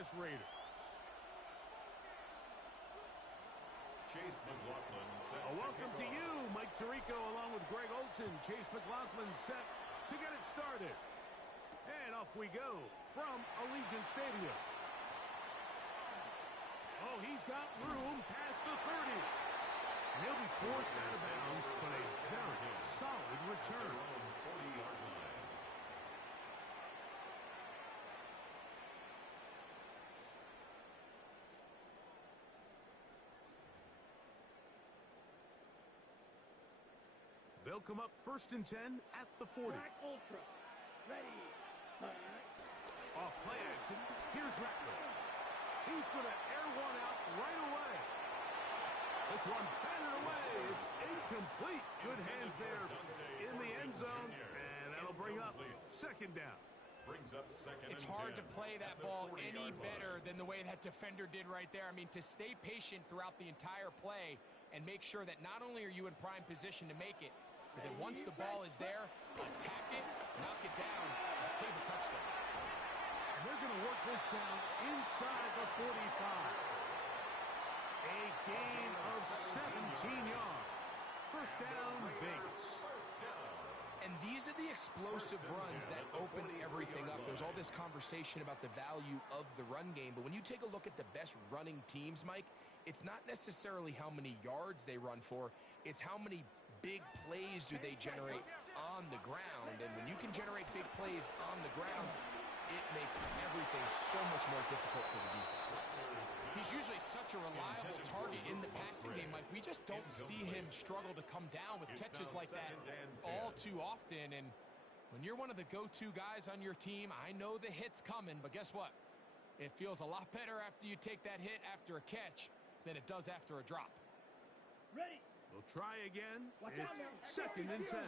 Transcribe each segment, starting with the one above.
Vegas Raiders. Chase McLaughlin set. Welcome to you, Mike Tirico, along with Greg Olson. Chase McLaughlin set to get it started. And off we go from Allegiant Stadium. Oh, he's got room past the 30. And he'll be forced out of bounds, but a very solid return. 40-yard line. They'll come up 1st and 10 at the 40. Black Ultra. Ready. Off play action. Here's Ratcliffe. He's going to air one out right away. This one batted away. It's incomplete. Good hands there in the end zone. And that'll bring up 2nd down. Brings up 2nd. It's hard to play that ball any better than the way that defender did right there. I mean, to stay patient throughout the entire play and make sure that not only are you in prime position to make it, but then once the ball is there, attack it, knock it down, and save a touchdown. And they're going to work this down inside the 45. A gain of 17 yards. 1st down, Vegas. And these are the explosive runs that open everything up. There's all this conversation about the value of the run game, but when you take a look at the best running teams, Mike, it's not necessarily how many yards they run for, it's how many big plays do they generate on the ground. And when you can generate big plays on the ground, it makes everything so much more difficult for the defense. He's usually such a reliable target in the passing game, Mike. We just don't see him struggle to come down with catches like that all too often. And when you're one of the go-to guys on your team, I know the hit's coming, but guess what? It feels a lot better after you take that hit after a catch than it does after a drop. Ready. They'll try again. It's 2nd and 10.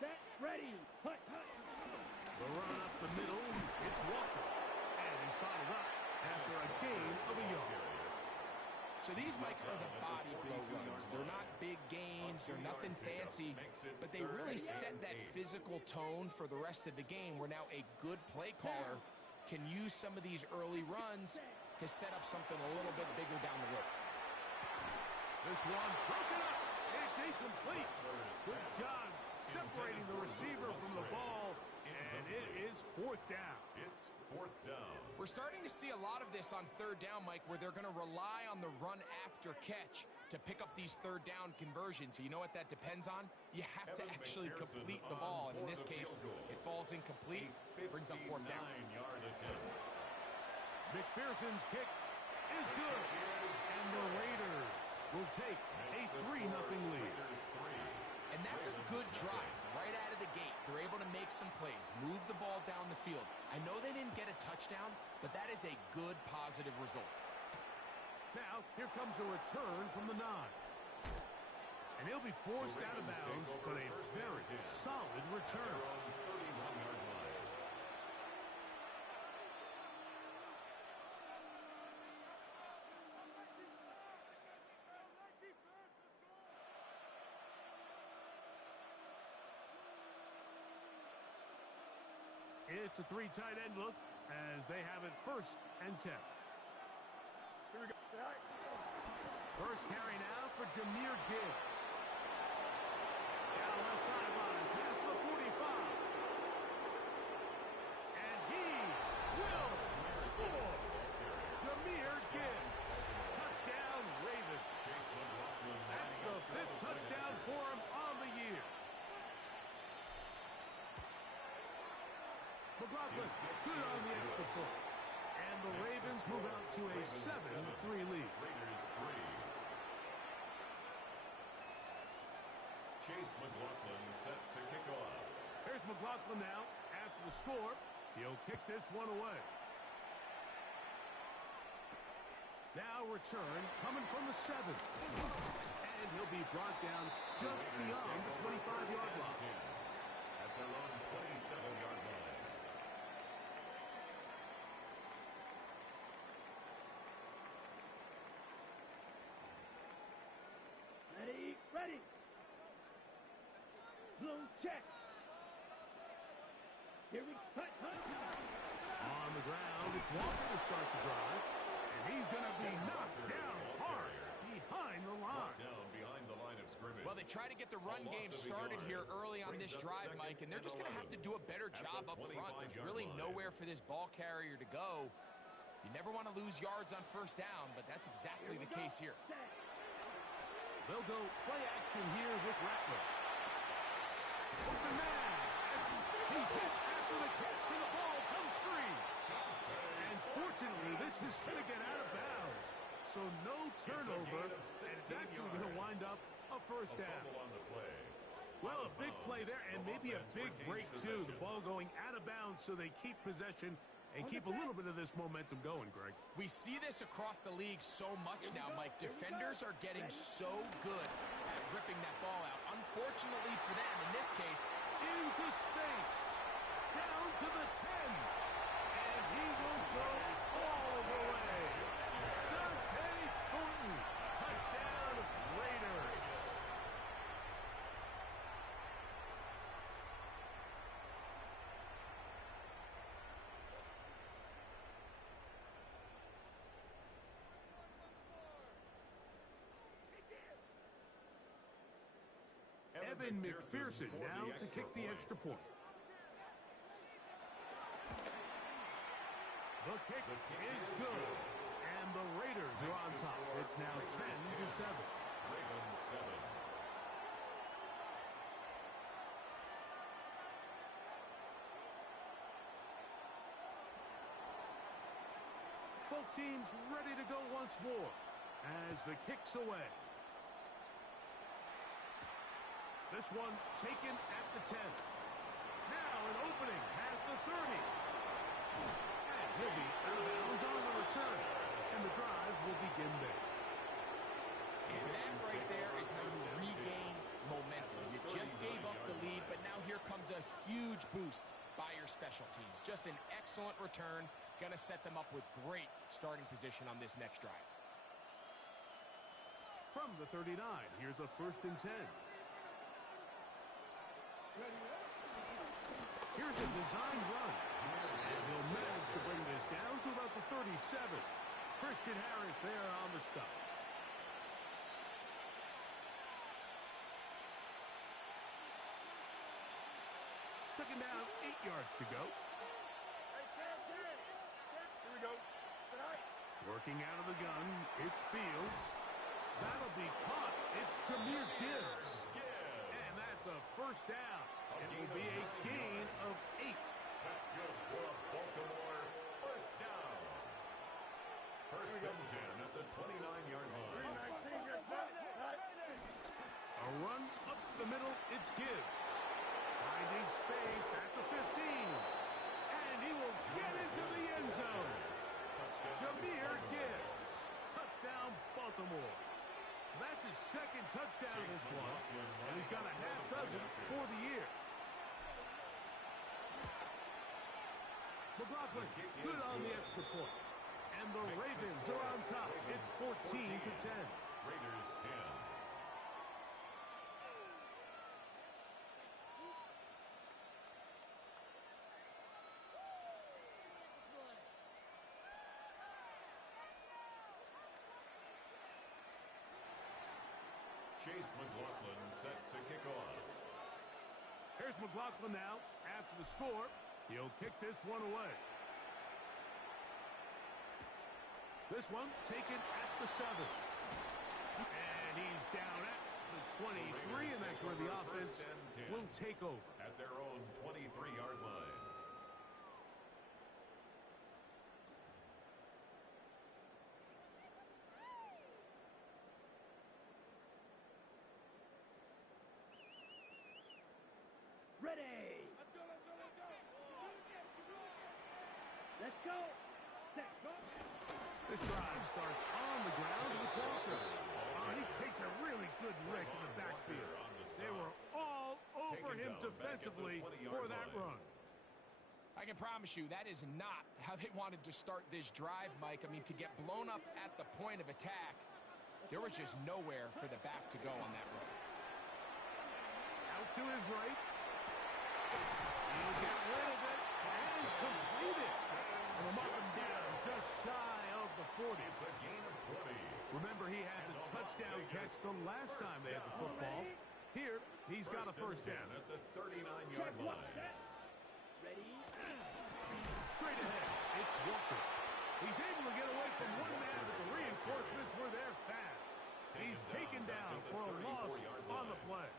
Set. Ready. Hut. The run up the middle. It's Walker. And he's bottled up after a gain of a yard. So these, Mike, are the body blow runs. They're not big gains. They're nothing fancy. But they really set that physical tone for the rest of the game where now a good play caller can use some of these early runs to set up something a little bit bigger down the road. This one broken up. It's incomplete. Good job separating the receiver from the ball, and it is 4th down. It's 4th down. We're starting to see a lot of this on 3rd down, Mike, where they're going to rely on the run after catch to pick up these 3rd down conversions. So you know what that depends on? You have to actually complete the ball, and in this case, it falls incomplete, brings up 4th down. McPherson's kick is good, and the Raiders will take a 3-0 lead. And that's a good drive right out of the gate. They're able to make some plays, move the ball down the field. I know they didn't get a touchdown, but that is a good, positive result. Now, here comes a return from the 9. And he'll be forced out of bounds, but a very solid return. It's a 3 tight end look as they have it 1st and 10. Here we go. First carry now for Jahmyr Gibbs. Down the sideline, past the 45. And he will score. Jahmyr Gibbs. Touchdown, Ravens. That's the 5th touchdown for him on the year. McLaughlin, good on the extra point. And the Ravens move out to a 7-3 lead. Raiders 3. Chase McLaughlin set to kick off. Here's McLaughlin now. After the score, he'll kick this one away. Now return coming from the 7. And he'll be brought down just beyond the 25-yard line. At their own 27-yard line. Ready. Blow check. Here we cut. On the ground, it's Walker to start the drive. And he's going to be knocked down hard behind the line. Down behind the line of scrimmage. Well, they try to get the run game started here early on this drive, Mike, and they're just going to have to do a better job up front. There's really nowhere for this ball carrier to go. You never want to lose yards on first down, but that's exactly the case here. They'll go play action here with Rattler. Open man. He's hit after the catch, and the ball comes free. And fortunately, this is going to get out of bounds. So no turnover, and it's actually going to wind up a first down. Well, a big play there, and maybe a big break, too. The ball going out of bounds, so they keep possession and keep a little bit of this momentum going, Greg. We see this across the league so much now, Mike. Defenders are getting so good at ripping that ball out. Unfortunately for them, in this case, into space, down to the 10, and he will go all the way. Dante Thornton, touchdown Raiders. Evan McPherson now to kick the extra point. The kick is good, and the Raiders are on top. It's now 10-7. Ravens 7. Both teams ready to go once more as the kick's away. This one taken at the 10. Now an opening has the 30. And he'll be out of bounds on the return. And the drive will begin there. and that right there is how you regain momentum. You just gave up the lead, but now here comes a huge boost by your special teams. Just an excellent return. Going to set them up with great starting position on this next drive. From the 39, here's a 1st and 10. Here's a design run. And he'll manage to bring this down to about the 37. Christian Harris there on the stop. Second down, 8 yards to go. Here we go. Working out of the gun, it's Fields. That'll be caught. It's Jahmyr Gibbs. And that's a 1st down. It will be a gain of 8. That's good for Baltimore. 1st down. 1st and 10 at the 29-yard line. A run up the middle, it's Gibbs. Finding space at the 15. And he will get into the end zone. Jahmyr Gibbs. Touchdown, Baltimore. That's his 2nd touchdown of this one. And he's got a half dozen for the year. McLaughlin, good on the extra point. And the Ravens are on top. It's 14-10. Raiders 10. Chase McLaughlin set to kick off. Here's McLaughlin now. After the score, he'll kick this one away. This one taken at the 7. And he's down at the 23, and that's where the offense will take over. At their own 23-yard line. Ready. Let's go. Let's go. This drive starts on the ground with Walker. And he takes a really good lick in the backfield. They were all over him defensively for that run. I can promise you that is not how they wanted to start this drive, Mike. I mean, to get blown up at the point of attack, there was just nowhere for the back to go on that run. Out to his right. He'll get rid of it and complete it. And we'll mark him down touchdown catch from last time they had the football. Here, he's got a first down. At the 39-yard line. Ready? Straight ahead, it's Walker. He's able to get away from one man, but the reinforcements were there fast. He's taken down for a loss on the play.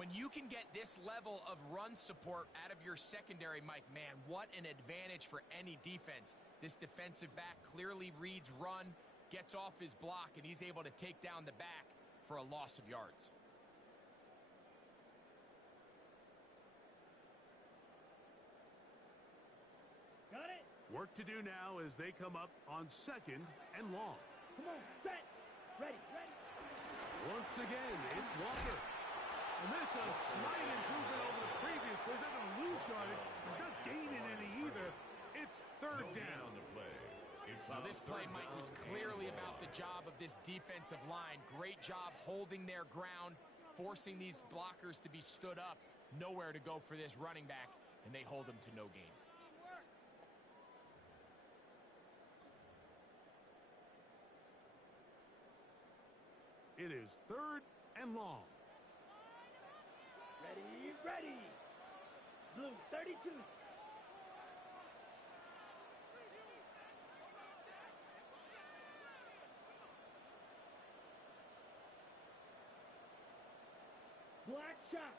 When you can get this level of run support out of your secondary, Mike, man, what an advantage for any defense. This defensive back clearly reads run, gets off his block, and he's able to take down the back for a loss of yards. Got it? Work to do now as they come up on 2nd and long. Come on, set. Ready, ready. Once again, it's Walker. And this is a slight improvement over the previous play. He's not going to lose yardage. He's not gaining any either. It's third down. On the play. Well, this play, Mike, was clearly about the job of this defensive line. Great job holding their ground, forcing these blockers to be stood up. Nowhere to go for this running back, and they hold him to no gain. It is 3rd and long. Ready, ready. Blue, 32. Black shot.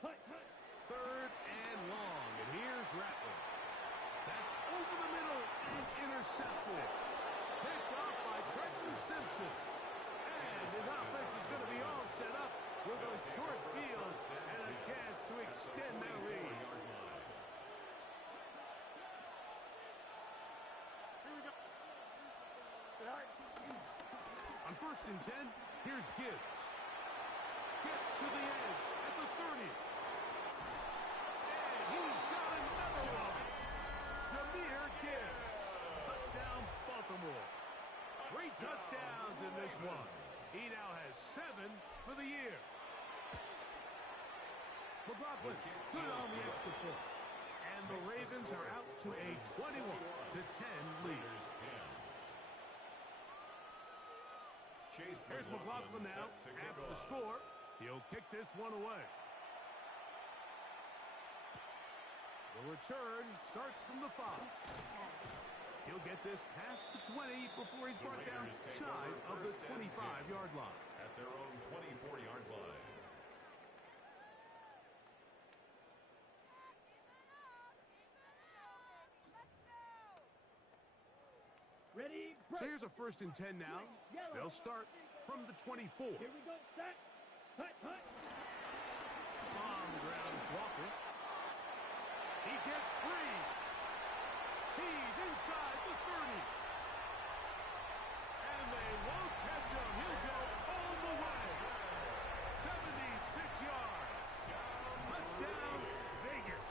Hut, hut. 3rd and long. And here's Rattler. That's over the middle and intercepted. Picked off by Trenton Simpson. And his offense is going to be all set up with a short field and a chance to extend their lead. Here we go. On 1st and 10, here's Gibbs. Gets to the edge at the 30. And he's got another one. Jahmyr Gibbs. Touchdown, Baltimore. 3 touchdowns in this one. He now has 7 for the year. McLaughlin, good on the extra point. And the Ravens are out to a 21-10 lead. Here's McLaughlin now after the score. He'll kick this one away. The return starts from the 5. He'll get this past the 20 before he's brought down shy of the 25-yard line. At their own 24-yard line. Ready, break. So here's a 1st and 10 now. They'll start from the 24. Here we go, set. Hut, hut. On the ground, it's Walker. He gets free. He's inside the 30. And they won't catch him. He'll go all the way. 76 yards. Touchdown, Vegas.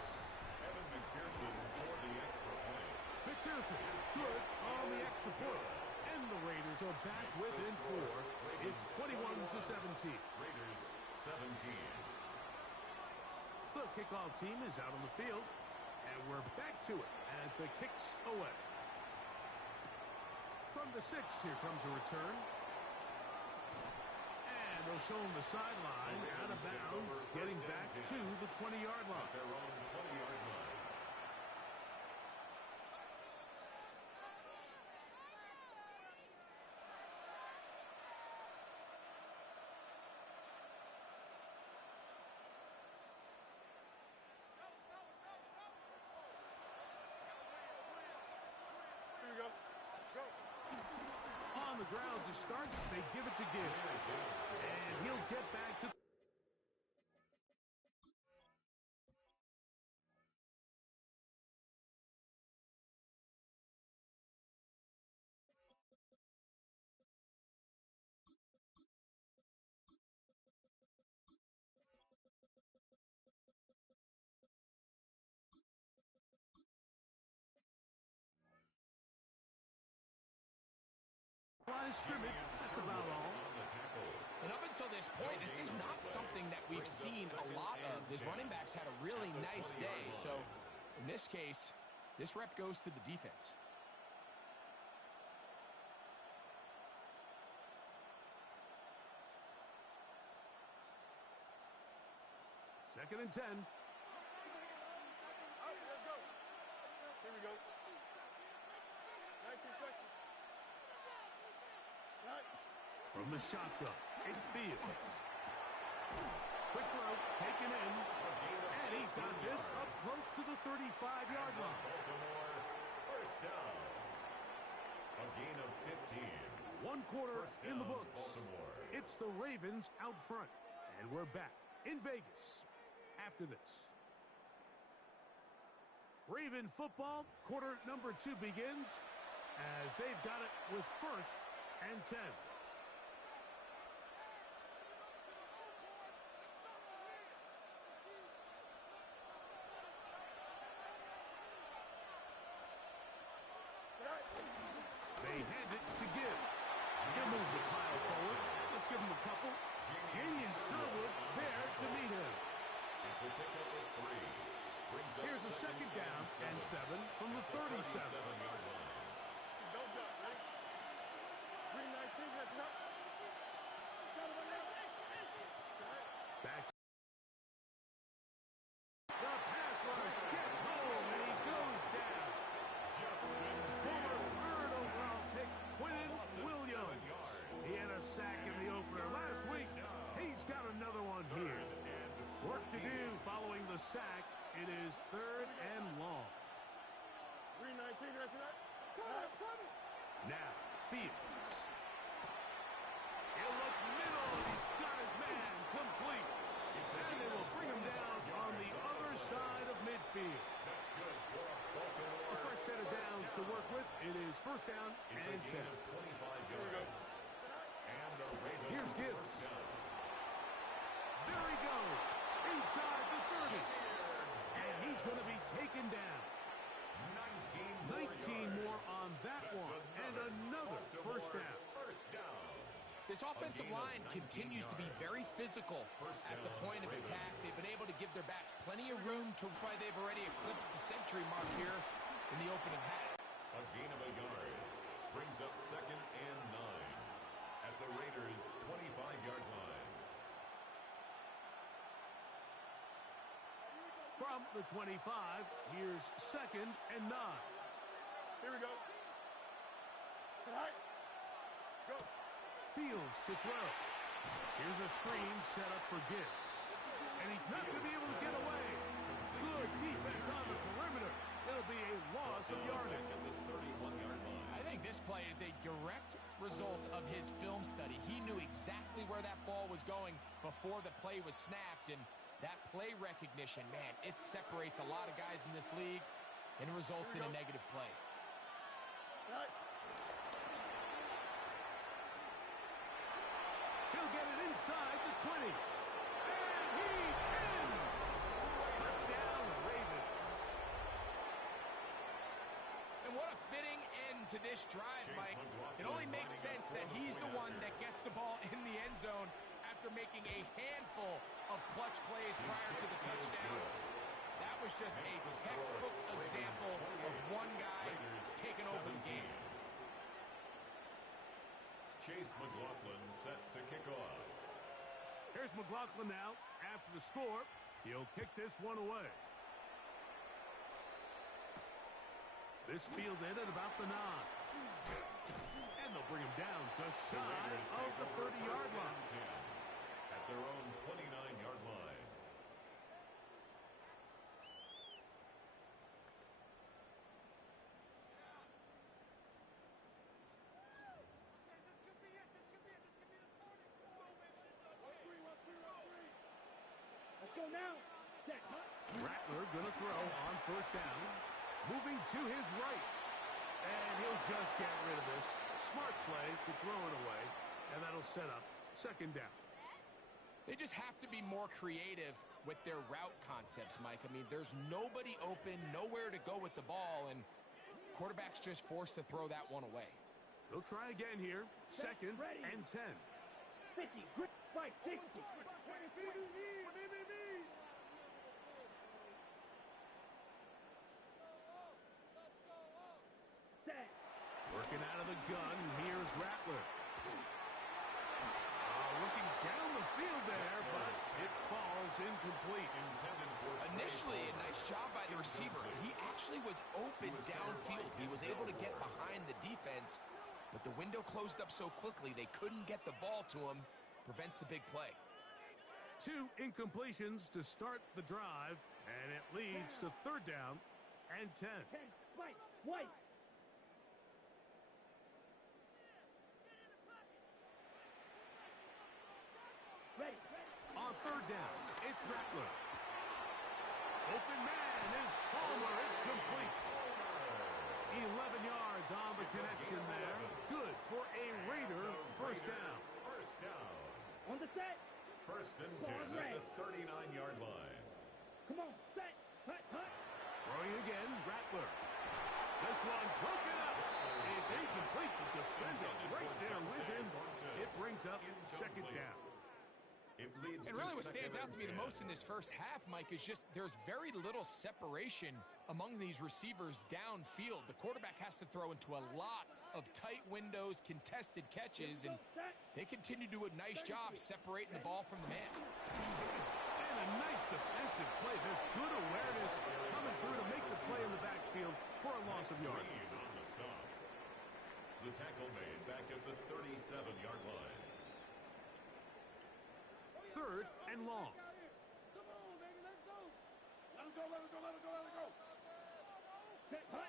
Evan McPherson for the extra point. McPherson is good on the extra point. And the Raiders are back within 4. It's 21-17. Raiders 17. The kickoff team is out on the field. And we're back to it as the kick's away. From the 6, here comes a return. And they'll show him the sideline out of bounds, getting back to the 20-yard line. Their own 20-yard line. On the ground to start, they give it to Gibbs. And he'll get back to... scrimmage, that's about all. And up until this point, this is not something that we've seen a lot of. His running backs had a really nice day. So in this case, this rep goes to the defense. Second and 10. Here we go. 19 section. Right. From the shotgun, it's Fields. Quick throw, taken in. And he's got this up close to the 35-yard line. Baltimore, first down. A gain of 15. One quarter First in the down, books. Baltimore. It's the Ravens out front. And we're back in Vegas after this. Raven football, quarter number 2 begins as they've got it with first and 10. They hand it to Gibbs. He'll move the pile forward. Let's give him a couple. Janian Sherwood there to meet him. It's a pickup of 3. Brings up Here's a second down and 7 from the 37. 37-yard line. Don't jump, ready? 319, heads up. Back. The pass rush gets home and he goes down. Justin Former third overall pick, Quinton Williams. He had a sack in the opener last week. He's got another one here. Work to do following the sack. It is third and long. 319, heads up. Now, Fields. He'll look middle, and he's got his man complete. And they will bring him down on the other side of midfield. That's good for Baltimore. A fresh set of downs to work with. It is first down It's and a 10. gain of 25 yards. And the Ravens Here's Gibbs. first down. There he goes, inside the 30. And he's going to be taken down. 19 more on that one. And another first down. First down. This offensive line continues to be very physical at the point of attack. They've been able to give their backs plenty of room to why they've already eclipsed the century mark here in the opening half. A gain of a yard. Brings up second and 9 at the Raiders' 25-yard line. From the 25, here's second and 9. Here we go. Tonight. Go. Fields to throw. Here's a screen set up for Gibbs. And he's not going to be able to get away. Good defense on the perimeter. It'll be a loss of yardage. At the 31-yard line. I think this play is a direct result of his film study. He knew exactly where that ball was going before the play was snapped, and that play recognition, man, it separates a lot of guys in this league and results in a negative play. Right. He'll get it inside the 20. And he's in! Touchdown, Ravens. And what a fitting end to this drive, Mike. It only makes sense that he's the one that gets the ball in the end zone after making a handful of clutch plays prior to the touchdown. That was just a textbook example of one guy taking over the game. Chase McLaughlin set to kick off. Here's McLaughlin now. After the score, he'll kick this one away. This fielded at about the 9. And they'll bring him down just shy of the 30-yard line. At their own 29-yard line. Let's go now. Set. Hut. Rattler going to throw on first down. Moving to his right. And he'll just get rid of this. Smart play to throw it away. And that'll set up second down. They just have to be more creative with their route concepts, Mike. I mean, there's nobody open, nowhere to go with the ball, and quarterback's just forced to throw that one away. They'll try again here. Second and 10. 50. Grip. Right. 60. Set. Working out of the gun, here's Rattler. A looking down the field there, but it falls incomplete. Initially, a nice job by the receiver. He actually was open downfield. He was able to get behind the defense, but the window closed up so quickly they couldn't get the ball to him. Prevents the big play. 2 incompletions to start the drive, and it leads to 3rd down and 10. 10, Mike, White. Ready. On 3rd down, it's Rattler. Open man is Palmer. It's complete. 11 yards on the connection there. Good for a Raider first down. First down. On the set. First and 10 at the 39-yard line. Come on, set. Hut, hut. Throwing again, Rattler. This one broken up. It's incomplete. The defender right there with him. It brings up 2nd down. And really what stands out to me the most in this first half, Mike, is just there's very little separation among these receivers downfield. The quarterback has to throw into a lot of tight windows, contested catches, and they continue to do a nice job separating the ball from the man. And a nice defensive play. There's good awareness coming through to make the play in the backfield for a loss of yards. The tackle made back at the 37-yard line. 3rd and long. Come on, baby, let's go. Let him go, let him go, let him go, let him go. Set, hut.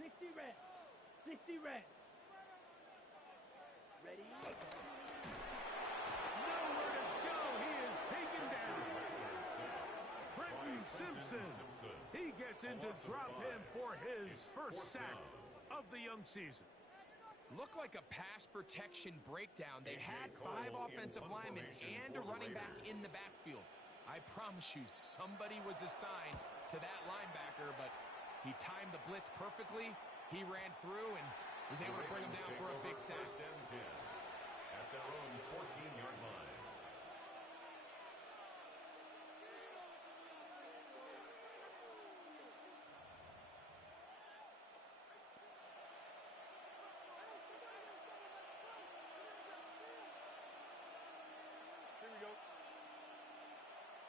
60 red. 60 red. Ready. Nowhere to go. He is taken down. Brenton Simpson. He gets in to drop him for his first sack of the young season. Looked like a pass protection breakdown. They had 5 offensive linemen and a running back in the backfield. I promise you, somebody was assigned to that linebacker, but he timed the blitz perfectly. He ran through and was able to bring him down for a big sack. First and 10 at their own 14-yard line. Here we go.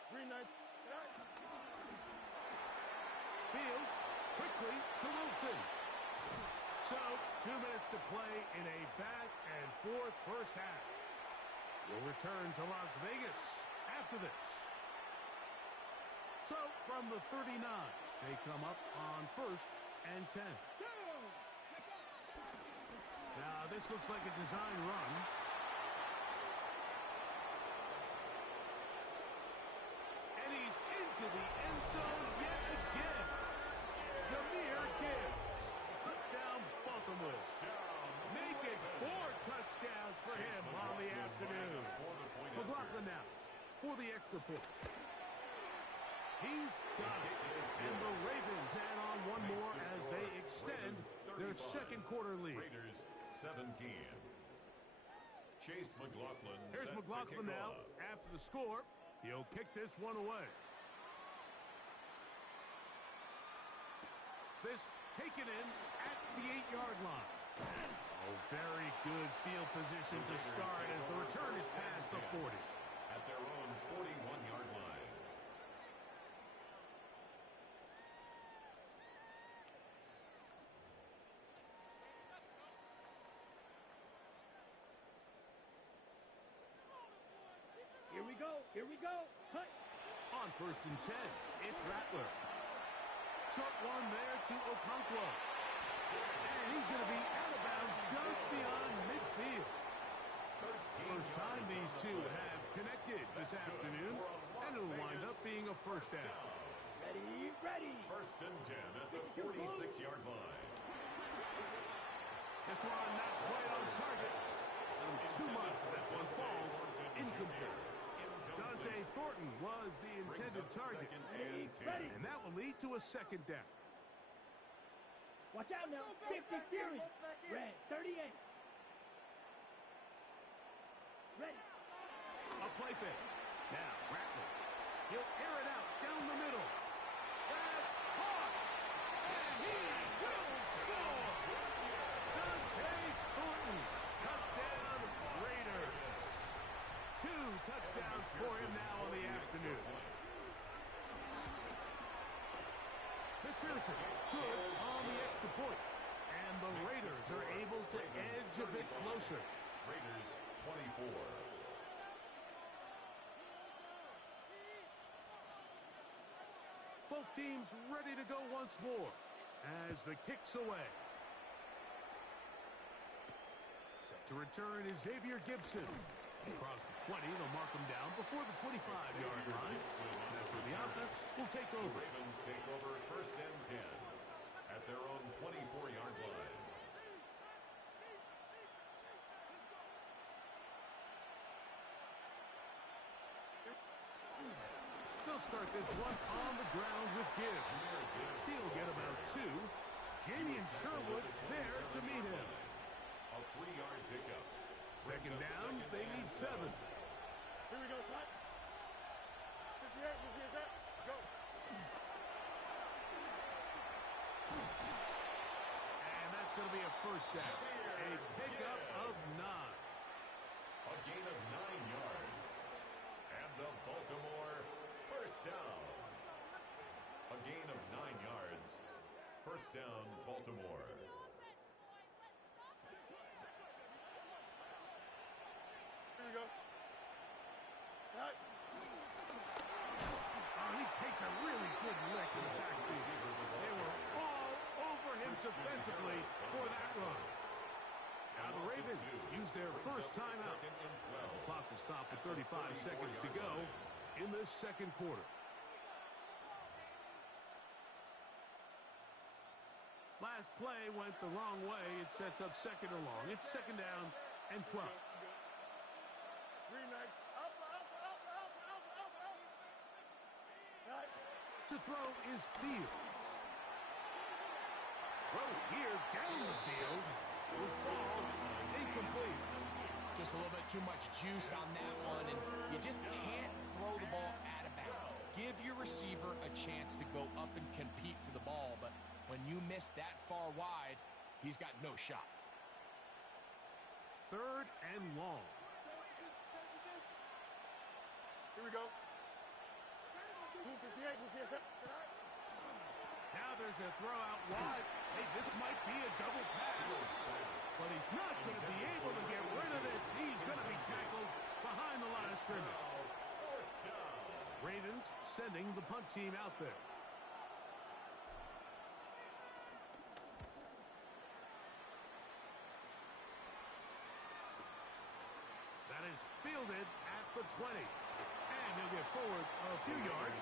Green knight. Fields quickly to Wilson. So 2 minutes to play in a back-and-forth first half. We'll return to Las Vegas after this. So from the 39, they come up on 1st and 10. Now this looks like a design run. And he's into the end zone yet again. Jahmyr Gibbs. Touchdown, Baltimore. Make it 4 touchdowns for him on the afternoon. McLaughlin now for the extra point. He's got it. And the Ravens add on one more as they extend their second quarter lead. Raiders 17. Chase McLaughlin. Here's set to McLaughlin kick now. off. After the score, he'll kick this one away. This taken in at the 8-yard line. Oh, very good field position to start as the return is past the 40. At their own 41-yard line. Here we go. Here we go. Hut. On 1st and 10, it's Rattler. Short one there to Okonkwo. And he's going to be out of bounds just beyond midfield. First time these two have connected this afternoon, and it'll wind up being a first down. Ready, ready. First and 10 at the 46-yard line. This one not quite on target. Too much. That one falls incomplete. Dante Thornton was the intended target. And 10. And that will lead to a second down. Watch out now. 50 Fury. Red, 38. Ready. A play fake. Now, Rattler. He'll air it out down the middle. That's caught. And he will score. Dante Thornton. Touchdown, Raiders. point. And the Raiders are able to edge a bit closer. Raiders 24. Both teams ready to go once more as the kick's away. Set to return is Xavier Gibson. Across the 20, they'll mark him down before the 25-yard line. That's where the offense will take over. The Ravens take over 1st and 10 at their own 24-yard line. They'll start this one on the ground with Gibbs. He'll get about 2. Jamie and Sherwood there to meet him. A 3-yard pickup. Second down, they need 7. Here we go, son. 58, who's here, set? Go. And that's going to be a first down. A pickup of 9. A gain of 9 yards. And the Baltimore first down. A gain of 9 yards. First down, Baltimore. Here we go. Right. Oh, he takes a really good lick in the backfield. They were all over him defensively for that run. Now the Ravens use their first timeout. The clock will stop with 35 seconds to go in this second quarter. Last play went the wrong way. It sets up second and long. It's second down and 12. Green light. Up. Right. To throw is Fields. Throw here down the field will fall incomplete. Just a little bit too much juice on that one, and you just can't throw the ball out of bounds. Give your receiver a chance to go up and compete for the ball, but when you miss that far wide, he's got no shot. Third and long. Here we go. 58, who's here, set? Now there's a throw out wide. Hey, this might be a double pass. But he's not going to be able to get rid of this. He's going to be tackled behind the line of scrimmage. Ravens sending the punt team out there. That is fielded at the 20. And he'll get forward a few yards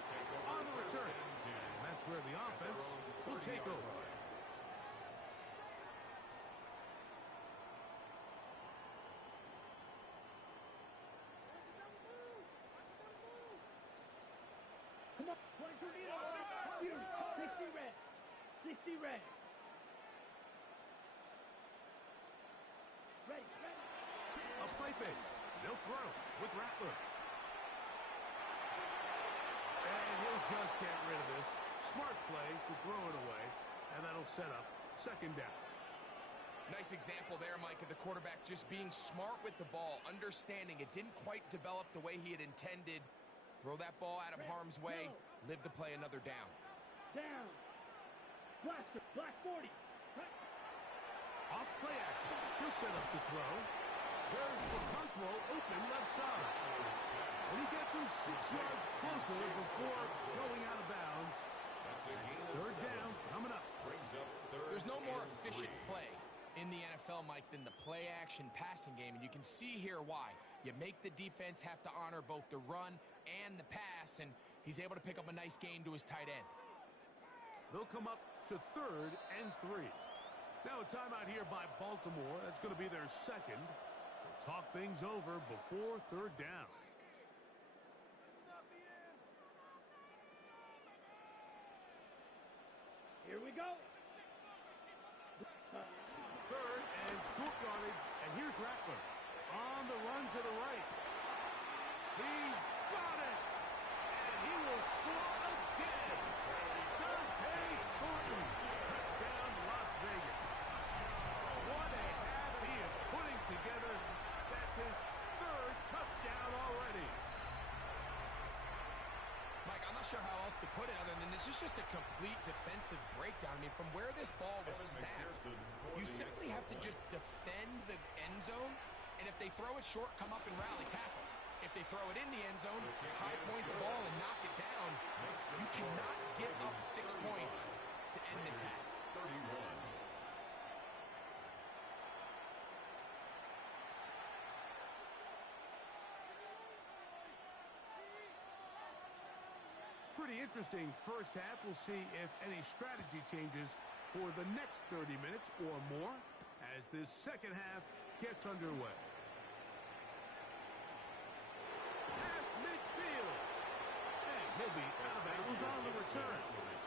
on the return. And that's where the offense will take over. Come on, 22 meters. 60 red. 60 red. Ready. A play fake. They'll throw with Rattler. And he'll just get rid of this. Smart play to throw it away. And that'll set up second down. Nice example there, Mike, of the quarterback just being smart with the ball, understanding it didn't quite develop the way he had intended. Throw that ball out of harm's way, live to play another down. Down. Blaster. Black 40. Off play action. He'll set up to throw. There's the punt roll open left side. And he gets him 6 yards closer before going out of bounds. Third down coming up. There's no more efficient play in the NFL, Mike, than the play-action passing game, and you can see here why. You make the defense have to honor both the run and the pass, and he's able to pick up a nice gain to his tight end. They'll come up to 3rd and 3. Now a timeout here by Baltimore. That's going to be their second. They'll talk things over before 3rd down. Here we go. 3rd and short yardage, and here's Rattler on the run to the right. He's got it, and he will score again. Dante Thornton, touchdown Las Vegas. What a half he is putting together. That's his 3rd touchdown already. Mike, I'm not sure how else to to put it other than this is just a complete defensive breakdown. I mean, from where this ball was snapped, you simply have to just defend the end zone, and if they throw it short, come up and rally tackle. If they throw it in the end zone, high point the ball and knock it down. You cannot give up 6 points to end this half. 31. Pretty interesting first half. We'll see if any strategy changes for the next 30 minutes or more as this second half gets underway. Past midfield. And he'll be out of bounds on the return.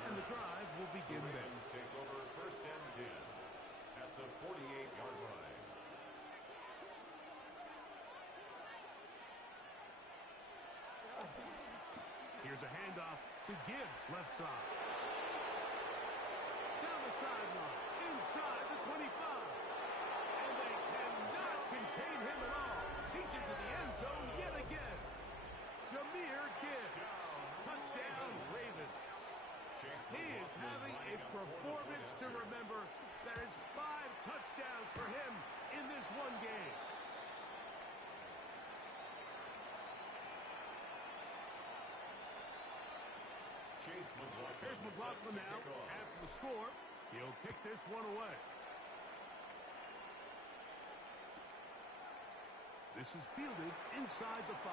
And the drive will begin then. Take over first and 10 at the 48-yard line. Here's a handoff to Gibbs, left side. Down the sideline, inside the 25. And they cannot contain him at all. He's into the end zone yet again. Jameer Gibbs. Touchdown, Ravens. He is having a performance to remember. That is 5 touchdowns for him in this one game. Here's McLaughlin now. After the score, he'll kick this one away. This is fielded inside the 5.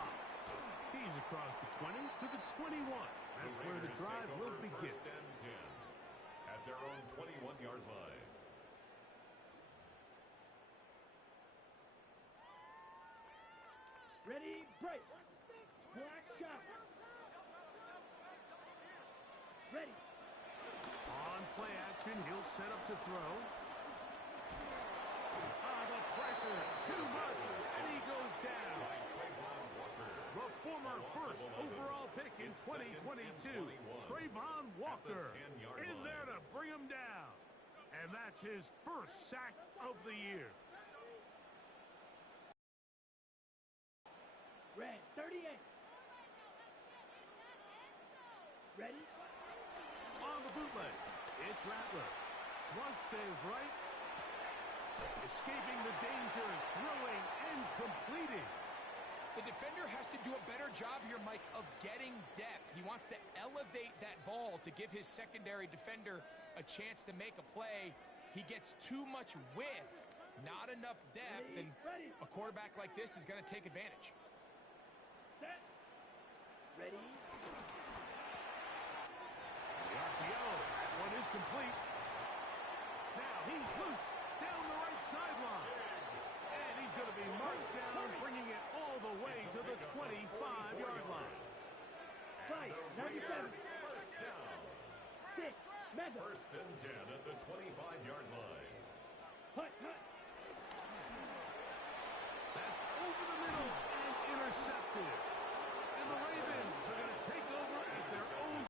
He's across the 20 to the 21. That's where the drive will begin. First and 10 at their own 21-yard line. Ready, break. Black shot. Ready. On play action, he'll set up to throw. The pressure, too much, and he goes down. The former first overall pick in 2022, Trayvon Walker, in there to bring him down. And that's his first sack of the year. Red, 38. Ready. On the bootleg, it's Rattler. Flush to his right. Escaping the danger, throwing and completing. The defender has to do a better job here, Mike, of getting depth. He wants to elevate that ball to give his secondary defender a chance to make a play. He gets too much width, not enough depth, and a quarterback like this is going to take advantage. Set. Ready. The RPO, that one is complete. Now he's loose down the right sideline. And he's going to be marked down, bringing it all the way to the 25-yard line. 97. First down. 6. Mega. First and 10 at the 25-yard line.